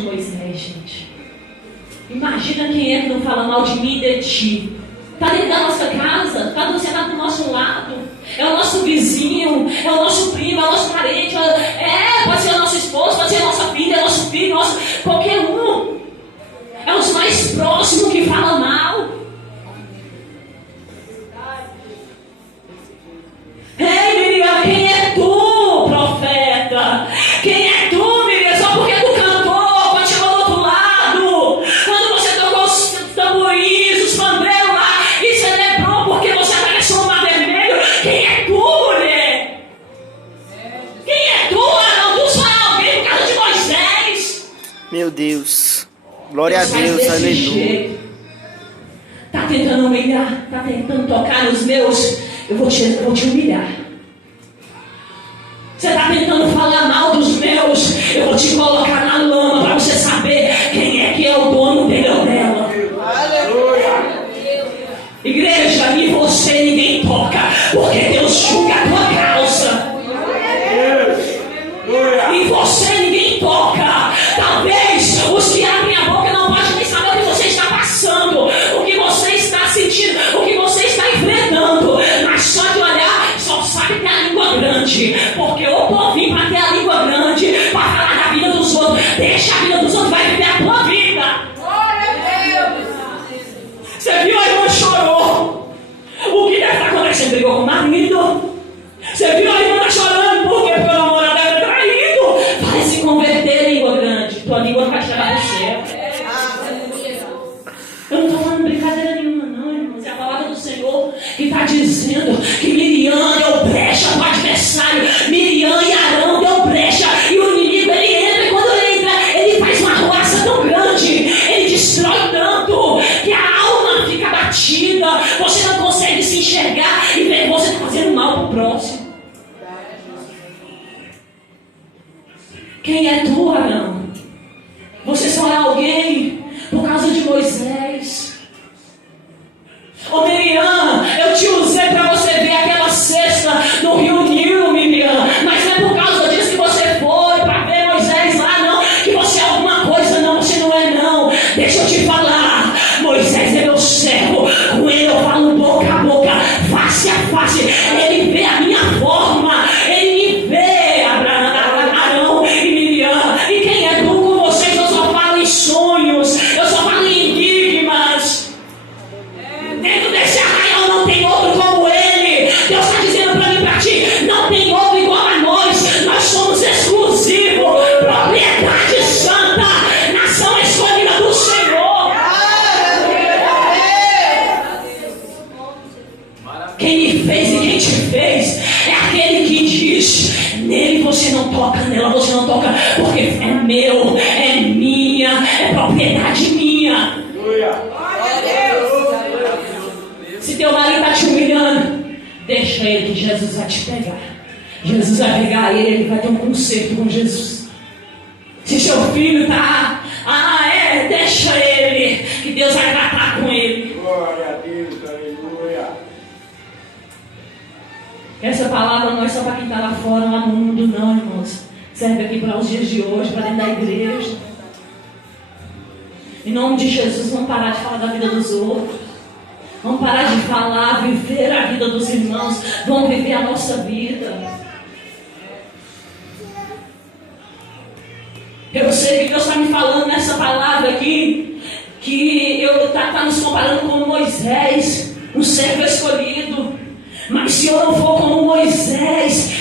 Moisés, gente. Imagina quem é que não fala mal de mim e de ti. Está dentro da nossa casa, está sentado do nosso lado. É o nosso vizinho, é o nosso primo, é o nosso parente. Pode ser o nosso esposo, pode ser a nossa filha, é nosso filho, qualquer um. É os mais próximos que falam mal. Ei, Miriam, quem é tu, profeta? Quem é tu, Miriam? Só porque tu cantou, continuou do outro lado. Quando você tocou os tamborins, os pandeiros lá, e celebrou porque você atravessou o mar vermelho. Quem é tu, mulher? Quem é tu, Arão? Tu só é alguém por causa de Moisés. Meu Deus. Glória a Deus, aleluia. Está tentando humilhar, está tentando tocar nos meus. Eu vou te humilhar. Você está tentando falar mal dos meus. Eu vou te colocar na lama para você saber quem é que é o dono dele ou dela. Aleluia. Igreja, em você ninguém toca, porque Deus julga a tua causa. Em você ninguém toca. Talvez os que abrem a boca não podem nem saber o que você está passando, o que você está sentindo, o que você está enfrentando. Mas só de olhar, só sabe ter a língua grande. Porque o povinho para ter a língua grande, para falar da vida dos outros. Deixa a vida dos outros, vai viver a tua vida. Você viu a irmã chorou. O que deve estar acontecendo? Brigou com o marido. Você viu a irmã chorando porque o namorado era traído. Vai se converter, língua grande. Tua língua não vai chegar no céu. Eu não estou falando brincadeira nenhuma, não, irmãos. É a palavra do Senhor que está dizendo que Miriam deu brecha para o adversário. Miriam e Arão deu brecha. E o inimigo, ele entra. E quando ele entra, ele faz uma arruaça tão grande. Ele destrói tanto que a alma fica batida. Você não consegue se enxergar e ver que você está fazendo mal para o próximo. Quem é tu, Arão? Você só é alguém por causa de Moisés. Ô Miriam, eu te usei para você ver aquela cesta no Rio Nilo, Miriam. Mas não é por causa disso que você foi para ver Moisés lá, não. Que você é alguma coisa, não. Você não é, não. Deixa eu te falar. Moisés é meu servo. Com ele eu falo boca a boca, face a face. Ele vê a minha forma. Ele me vê, Arão e Miriam. E quem é tu com vocês? Eu só falo em sonhos. Eu só falo em enigmas. Dentro desse arraial não tem outro como ele. Deus está dizendo para mim e para ti: não tem outro igual a nós. Nós somos exclusivos. Propriedade santa. Nação escolhida do Senhor. Quem me fez e quem te fez é aquele que diz: nele você não toca, nela você não toca, porque é meu, é minha, é propriedade minha. Se teu marido está te humilhando, deixa ele que Jesus vai te pegar. Jesus vai pegar ele vai ter um conserto com Jesus. Se seu filho está, deixa ele, que Deus vai tratar com ele. Glória a Deus, aleluia. Essa palavra não é só para quem está lá fora, lá no mundo, não, irmãos. Serve aqui para os dias de hoje, para dentro da igreja. Em nome de Jesus, vamos parar de falar da vida dos outros. Vamos parar de falar, viver a vida dos irmãos. Vamos viver a nossa vida. Eu sei que Deus está me falando nessa palavra aqui, que está nos comparando com Moisés, um servo escolhido. Mas se eu não for como Moisés,